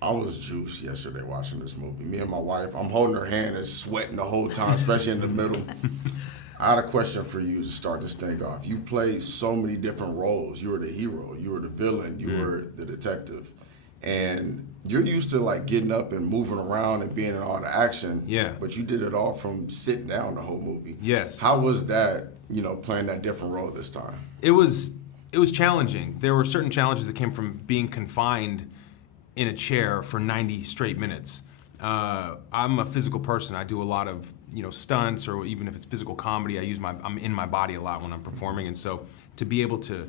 I was juiced yesterday watching this movie. Me and my wife, I'm holding her hand and sweating the whole time, especially in the middle. I had a question for you to start this thing off. You played so many different roles. You were the hero, you were the villain, you were the detective. And you're used to like getting up and moving around and being in all the action. Yeah. But you did it all from sitting down the whole movie. Yes. How was that, playing that different role this time? It was challenging. There were certain challenges that came from being confined in a chair for 90 straight minutes. I'm a physical person. I do a lot of stunts, or even if it's physical comedy, I'm in my body a lot when I'm performing, and so to be able to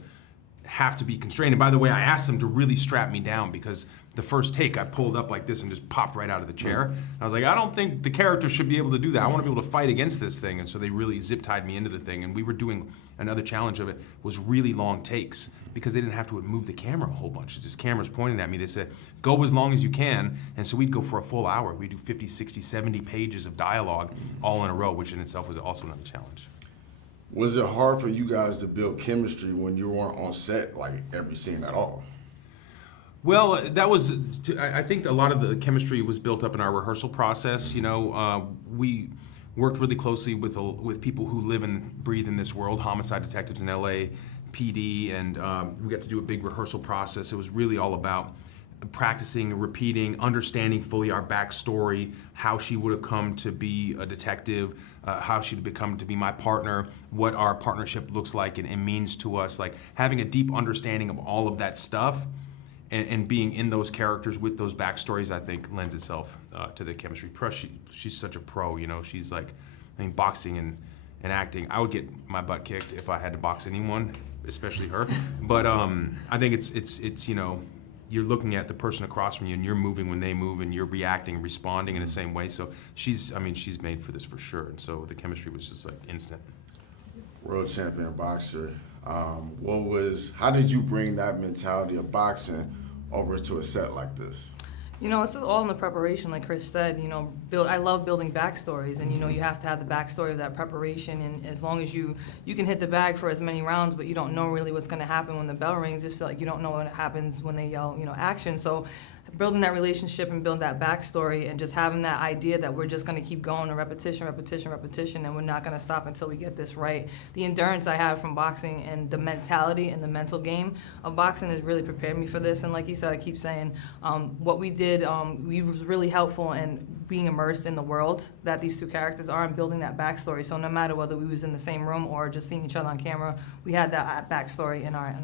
have to be constrained. And by the way, I asked them to really strap me down because the first take I pulled up like this and just popped right out of the chair. And I was like, I don't think the character should be able to do that. I want to be able to fight against this thing. And so they really zip tied me into the thing. And we were doing another challenge of it was really long takes because they didn't have to move the camera a whole bunch. It's just cameras pointing at me. They said, go as long as you can. And so we'd go for a full hour. We'd do 50, 60, 70 pages of dialogue all in a row, which in itself was also another challenge. Was it hard for you guys to build chemistry when you weren't on set like every scene at all? Well, I think a lot of the chemistry was built up in our rehearsal process. We worked really closely with people who live and breathe in this world, homicide detectives in LA, PD, and we got to do a big rehearsal process. It was really all about practicing, repeating, understanding fully our backstory, how she would have come to be a detective, how she'd become to be my partner, what our partnership looks like and means to us. Like having a deep understanding of all of that stuff and being in those characters with those backstories, I think lends itself to the chemistry. Plus, she's such a pro, She's like, boxing and acting. I would get my butt kicked if I had to box anyone, especially her. But I think it's you're looking at the person across from you and you're moving when they move and you're reacting, responding in the same way. So she's made for this for sure. And so the chemistry was just like instant. World champion boxer. How did you bring that mentality of boxing over to a set like this? It's all in the preparation, like Chris said. I love building backstories, and you have to have the backstory of that preparation. And as long as you can hit the bag for as many rounds, but you don't know really what's going to happen when the bell rings. Just like you don't know what happens when they yell, action. So building that relationship and building that backstory, and just having that idea that we're just going to keep going to repetition, and we're not going to stop until we get this right. The endurance I have from boxing and the mentality and the mental game of boxing has really prepared me for this. And like he said, I keep saying what we did was really helpful in being immersed in the world that these two characters are and building that backstory. So no matter whether we was in the same room or just seeing each other on camera, we had that backstory in our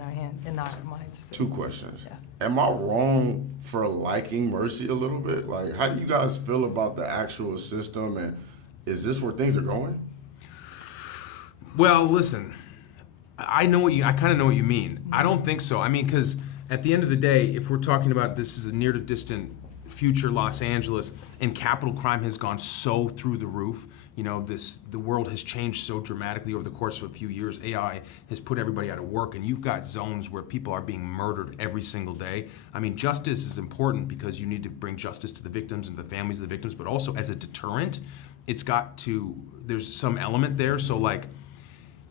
minds. Two questions. Yeah. Am I wrong for liking Mercy a little bit? Like, how do you guys feel about the actual system, and is this where things are going? Well, listen, I kind of know what you mean. I don't think so. Because at the end of the day, if we're talking about this is a near to distant future Los Angeles, and capital crime has gone so through the roof. The world has changed so dramatically over the course of a few years. AI has put everybody out of work, and you've got zones where people are being murdered every single day. Justice is important because you need to bring justice to the victims and the families of the victims, but also as a deterrent, there's some element there. So like,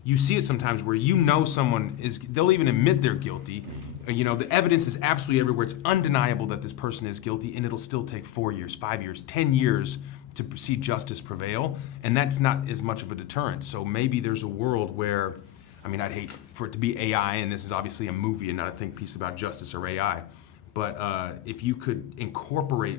you see it sometimes where someone they'll even admit they're guilty. The evidence is absolutely everywhere. It's undeniable that this person is guilty, and it'll still take 4 years, 5 years, 10 years to see justice prevail, and that's not as much of a deterrent. So maybe there's a world where, I'd hate for it to be AI, and this is obviously a movie and not a think piece about justice or AI, but if you could incorporate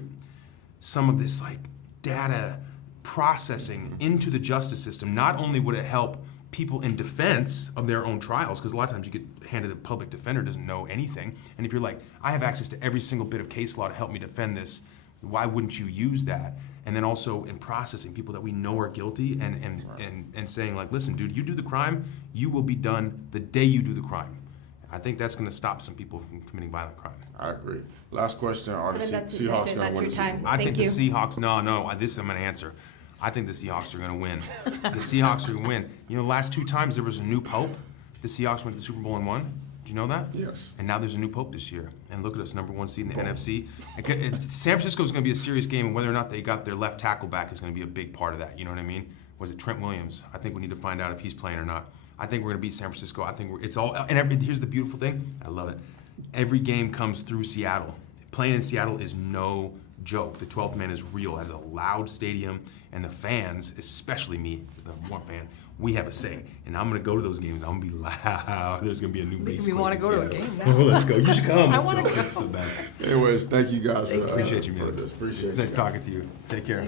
some of this like data processing into the justice system, not only would it help people in defense of their own trials, because a lot of times you get handed a public defender doesn't know anything, and if you're like, I have access to every single bit of case law to help me defend this, why wouldn't you use that? And then also in processing people that we know are guilty and saying like, listen, dude, you do the crime, you will be done the day you do the crime. I think that's going to stop some people from committing violent crime. I agree. Last question, are the Seahawks going to win the Super Bowl? I think the Seahawks, this I'm going to answer. I think the Seahawks are going to win. The Seahawks are going to win. The last two times there was a new pope, the Seahawks went to the Super Bowl and won. Did you know that? Yes. And now there's a new pope this year. And look at us, number one seed in the NFC. San Francisco is going to be a serious game, and whether or not they got their left tackle back is going to be a big part of that. You know what I mean? Was it Trent Williams? I think we need to find out if he's playing or not. I think we're going to beat San Francisco. I think it's all. And here's the beautiful thing. I love it. Every game comes through Seattle. playing in Seattle is no joke. The 12th man is real. It has a loud stadium, and the fans, especially me, as the warm fan, we have a say. And I'm going to go to those games. I'm going to be loud. There's going to be a new Making base. me want to go to a game now. Oh, let's go. You should come. I Let's wanna go. It's the best. Anyways, thank you guys. Thank you. Appreciate you, for man. this. Appreciate Nice talking to you. Take care.